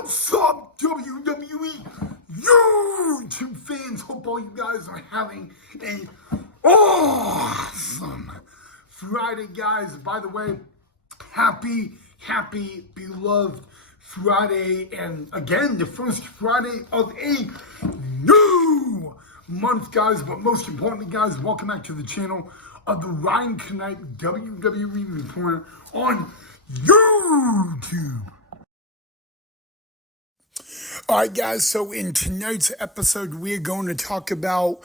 What's up, WWE YouTube fans? Hope all you guys are having an awesome Friday, guys. By the way, happy, beloved Friday. And again, the first Friday of a new month, guys. But most importantly, guys, welcome back to the channel of the Ryan Knight WWE Report on YouTube. Alright guys, so in tonight's episode, we're going to talk about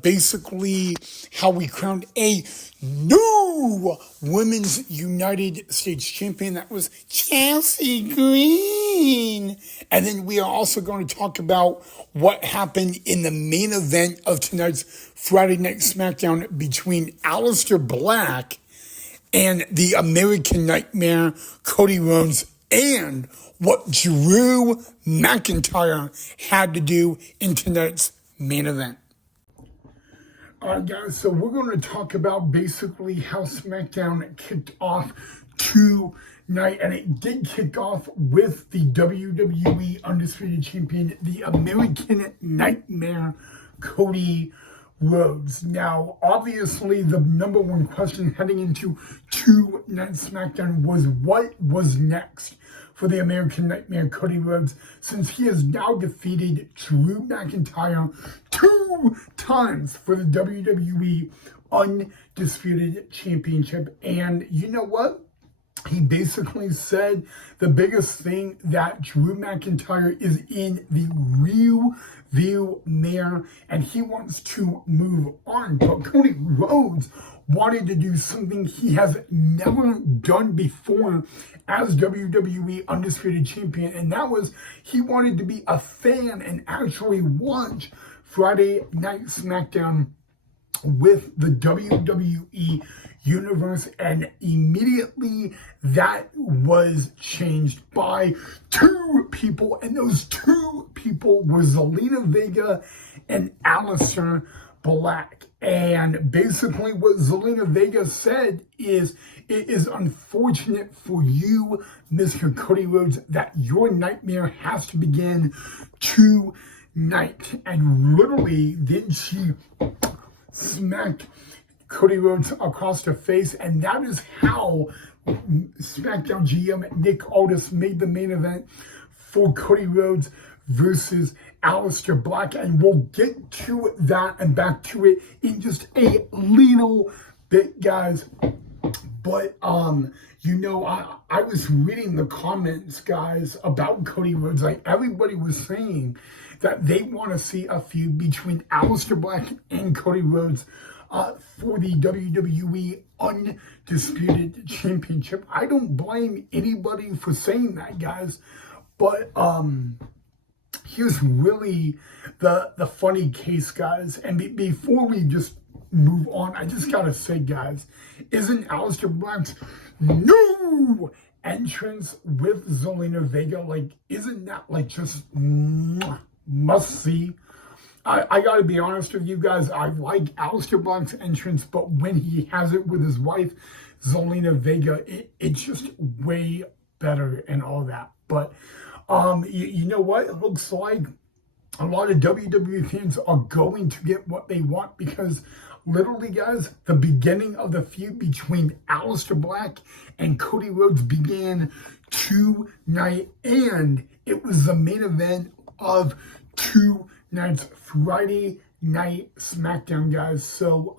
basically how we crowned a new Women's United States Champion. That was Chelsea Green. And then we are also going to talk about what happened in the main event of tonight's Friday Night SmackDown between Aleister Black and the American Nightmare, Cody Rhodes, and what Drew McIntyre had to do in tonight's main event. Alright guys, so we're going to talk about basically how SmackDown kicked off tonight, and it did kick off with the WWE Undisputed Champion, the American Nightmare, Cody Rhodes. Now, obviously, the number one question heading into tonight's SmackDown was what was next for the American Nightmare, Cody Rhodes, since he has now defeated Drew McIntyre 2 times for the WWE Undisputed Championship. And you know what? He basically said the biggest thing that Drew McIntyre is in the real mirror, and he wants to move on. But Cody Rhodes wanted to do something he has never done before as WWE Undisputed Champion, and that was he wanted to be a fan and actually watch Friday Night SmackDown with the WWE Universe, and immediately that was changed by 2 people, and those 2 people were Zelina Vega and Aleister Black. And basically what Zelina Vega said is, it is unfortunate for you, Mr. Cody Rhodes, that your nightmare has to begin tonight. And literally, then she smacked Cody Rhodes across the face, and that is how SmackDown GM Nick Aldis made the main event for Cody Rhodes versus Aleister Black, and we'll get to that and back to it in just a little bit, guys. But you know, I was reading the comments, guys, about Cody Rhodes. Like, everybody was saying that they want to see a feud between Aleister Black and Cody Rhodes for the WWE Undisputed Championship. I don't blame anybody for saying that, guys. But here's really the funny case, guys. And before we just move on, I just gotta say, guys, isn't Aleister Black's new entrance with Zelina Vega, like, isn't that like just must see? I gotta be honest with you guys, I like Aleister Black's entrance, but when he has it with his wife, Zelina Vega, it's just way better and all that. But you know what? It looks like a lot of WWE fans are going to get what they want, because literally, guys, the beginning of the feud between Aleister Black and Cody Rhodes began tonight, and it was the main event of tonight's Friday Night SmackDown, guys. So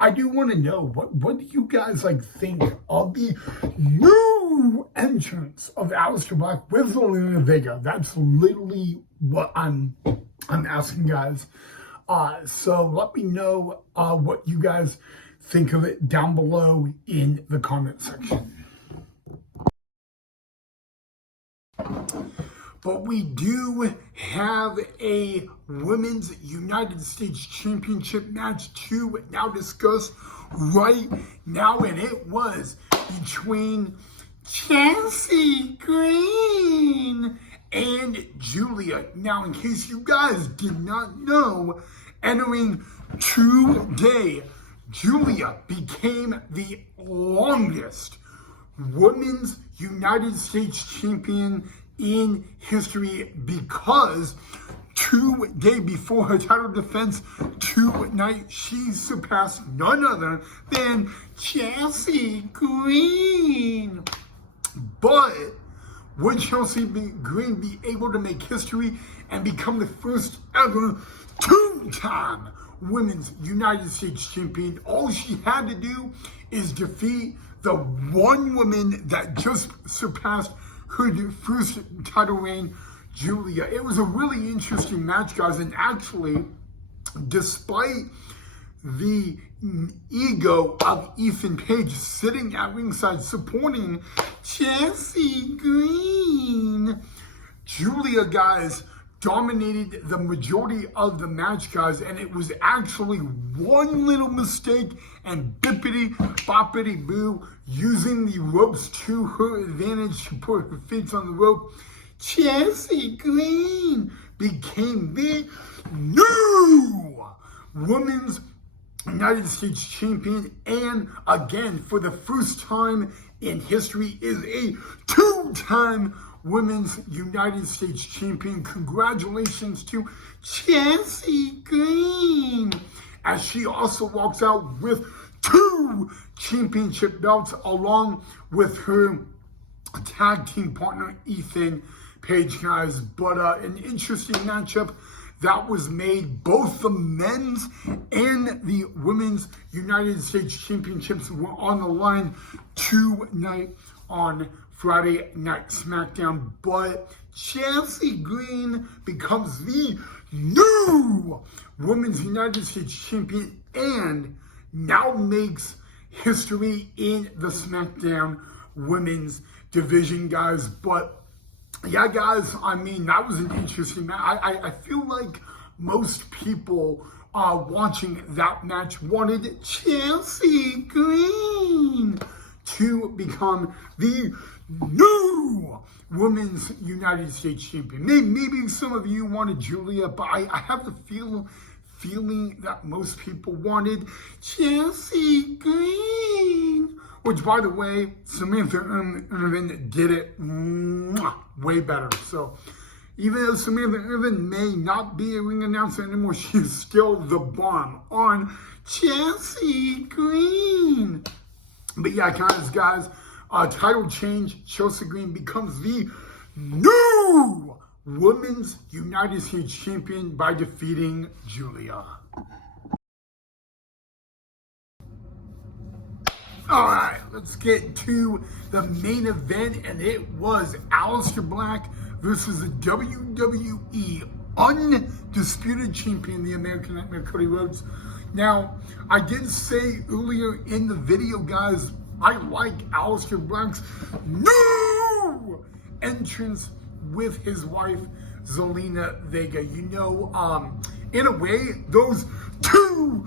I do want to know, what do you guys think of the new entrance of Aleister Black with Zelina Vega? That's literally what I'm asking, guys. So let me know what you guys think of it down below in the comment section. But we do have a Women's United States Championship match to now discuss right now, and it was between Chelsea Green and Julia. Now, in case you guys did not know, entering today, Julia became the longest Women's United States Champion in history because 2 days before her title defense tonight, she surpassed none other than Chelsea Green. But would Chelsea Green be able to make history and become the first ever 2-time Women's United States champion? All she had to do is defeat the one woman that just surpassed her first title reign, Julia. It was a really interesting match, guys, and actually, despite the ego of Ethan Page sitting at ringside supporting Chelsea Green, Julia, guys, dominated the majority of the match, guys, and it was actually one little mistake and bippity boppity boo, using the ropes to her advantage to put her feet on the rope. Chelsea Green became the new Women's United States champion, and again, for the first time in history, is a 2-time Women's United States champion. Congratulations to Chelsea Green, as she also walks out with 2 championship belts along with her tag team partner Ethan Page, guys. But an interesting matchup that was made. Both the men's and the women's United States championships were on the line tonight on Friday Night SmackDown. But Chelsea Green becomes the new Women's United States champion and now makes history in the SmackDown women's division, guys. But yeah, guys, I mean, that was an interesting match. I feel like most people watching that match wanted Chelsea Green to become the new Women's United States champion. Maybe some of you wanted Julia, but I have the feeling that most people wanted Chelsea Green. Which, by the way, Samantha Irvin did it way better. So, even though Samantha Irvin may not be a ring announcer anymore, she's still the bomb on Chelsea Green. But yeah, guys, title change. Chelsea Green becomes the new Women's United States champion by defeating Julia. All right, let's get to the main event, and it was Aleister Black versus the WWE undisputed champion, the American Nightmare, Cody Rhodes. Now, I did say earlier in the video, guys, I like Aleister Black's new entrance with his wife, Zelina Vega. You know, in a way, those two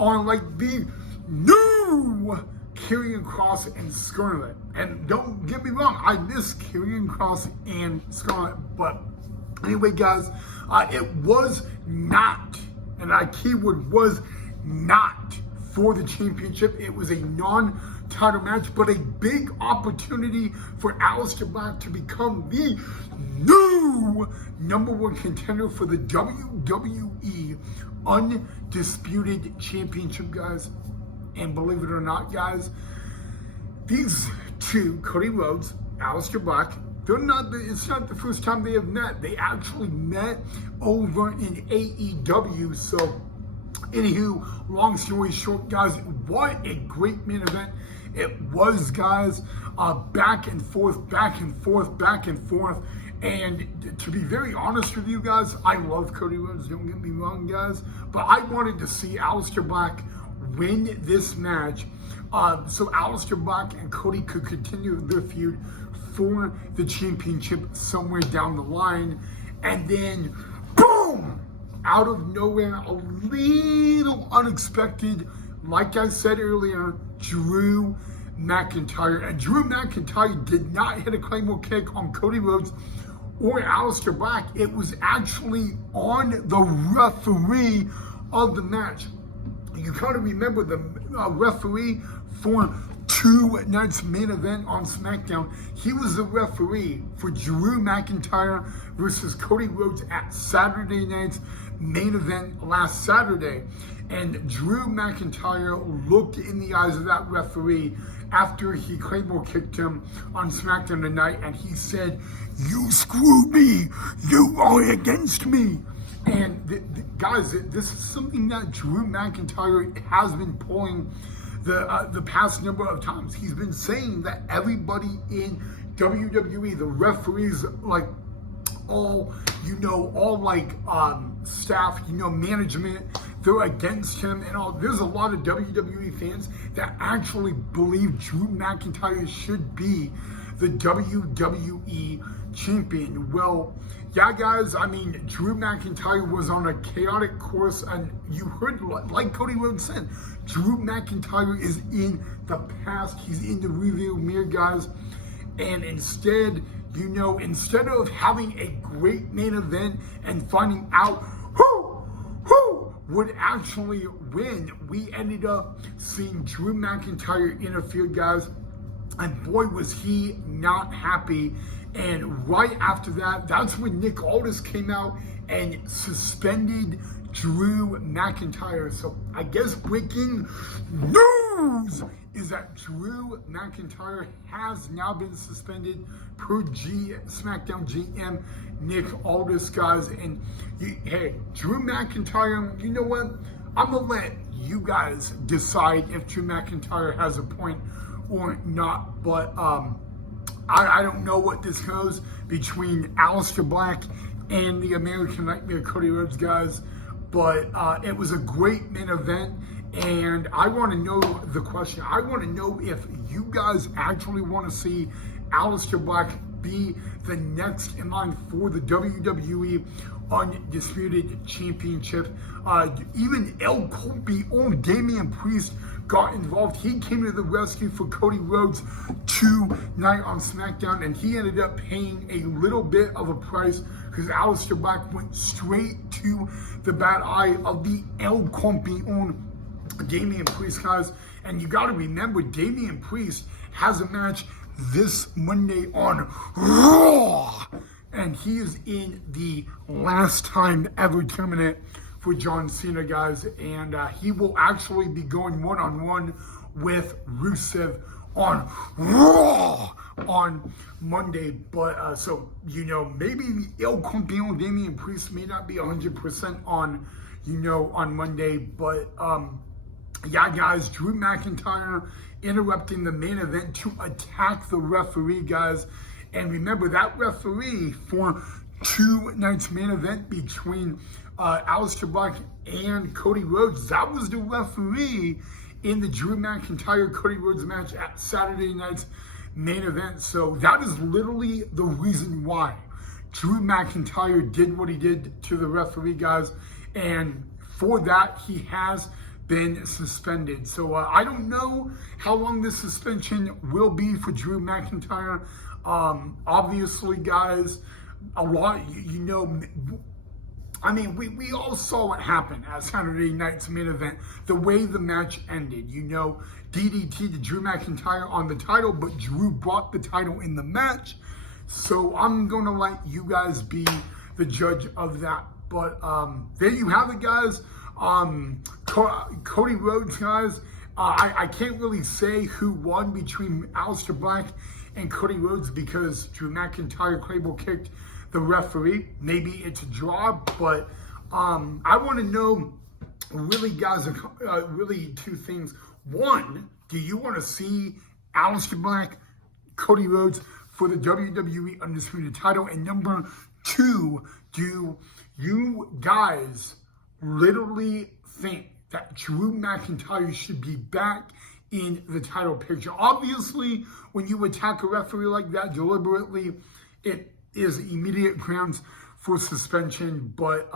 are like the new Karrion Kross and Scarlett. And don't get me wrong, I miss Karrion Kross and Scarlett. But anyway, guys, it was not, and I keyword was not, for the championship. It was a non-title match, but a big opportunity for Aleister Black to become the new #1 contender for the WWE Undisputed Championship, guys. And believe it or not, guys, these two, Cody Rhodes, Aleister Black, it's not the first time they have met. They actually met over in AEW. So, anywho, long story short, guys, what a great main event it was, guys. Back and forth, back and forth, back and forth. And to be very honest with you guys, I love Cody Rhodes, don't get me wrong, guys. But I wanted to see Aleister Black win this match so Aleister Black and Cody could continue their feud for the championship somewhere down the line. And then, boom, out of nowhere, a little unexpected, like I said earlier, Drew McIntyre. And Drew McIntyre did not hit a Claymore kick on Cody Rhodes or Aleister Black. It was actually on the referee of the match. You gotta remember, the referee for 2 tonight's main event on SmackDown. He was the referee for Drew McIntyre versus Cody Rhodes at Saturday night's main event last Saturday. And Drew McIntyre looked in the eyes of that referee after he Claymore kicked him on SmackDown tonight, and he said, "You screwed me. You are against me." And guys, this is something that Drew McIntyre has been pulling the past number of times. He's been saying that everybody in WWE, the referees, like all staff, management, they're against him and all. There's a lot of WWE fans that actually believe Drew McIntyre should be the WWE champion. Well, yeah, guys, I mean, Drew McIntyre was on a chaotic course, and you heard, like Cody Rhodes said, Drew McIntyre is in the past. He's in the rearview mirror, guys. And instead of having a great main event and finding out who would actually win, we ended up seeing Drew McIntyre interfere, guys. And boy, was he not happy. And right after that, that's when Nick Aldis came out and suspended Drew McIntyre. So I guess breaking news is that Drew McIntyre has now been suspended per SmackDown GM Nick Aldis, guys. And hey, Drew McIntyre, you know what? I'm going to let you guys decide if Drew McIntyre has a point or not. But I don't know what this goes between Aleister Black and the American Nightmare Cody Rhodes, guys. But it was a great main event. And I want to know the question. I want to know if you guys actually want to see Aleister Black be the next in line for the WWE Undisputed Championship. Even El Campeón Damian Priest got involved. He came to the rescue for Cody Rhodes tonight on SmackDown, and he ended up paying a little bit of a price because Aleister Black went straight to the bad eye of the El Campeón Damian Priest, guys. And you got to remember, Damian Priest has a match this Monday on Raw, and he is in the last time ever tournament for John Cena, guys. And he will actually be going one-on-one with Rusev on Raw on Monday. But so maybe the El Campeón Damian Priest may not be 100% on on Monday, but yeah, guys, Drew McIntyre interrupting the main event to attack the referee, guys. And remember, that referee for tonight's main event between Aleister Black and Cody Rhodes, that was the referee in the Drew McIntyre Cody Rhodes match at Saturday night's main event. So that is literally the reason why Drew McIntyre did what he did to the referee, guys. And for that, he has been suspended. So I don't know how long this suspension will be for Drew McIntyre. Obviously, guys, a lot, I mean, we all saw what happened at Saturday night's main event, the way the match ended. DDT to Drew McIntyre on the title, but Drew brought the title in the match. So I'm going to let you guys be the judge of that. But there you have it, guys. Cody Rhodes, guys. I can't really say who won between Aleister Black and Cody Rhodes because Drew McIntyre Claymore kicked the referee. Maybe it's a draw, but I want to know, really, guys, really two things. One, do you want to see Aleister Black, Cody Rhodes for the WWE Undisputed title? And number two, do you guys literally think that Drew McIntyre should be back in the title picture? Obviously, when you attack a referee like that deliberately, it is immediate grounds for suspension. But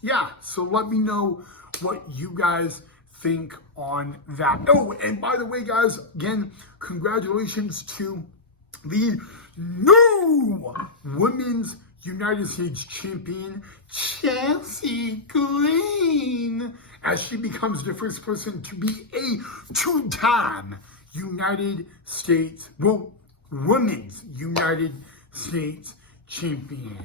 yeah, so let me know what you guys think on that. Oh, and by the way, guys, again, congratulations to the new Women's United States Champion, Chelsea Green, as she becomes the first person to be a two-time United States, well, Women's United States champion.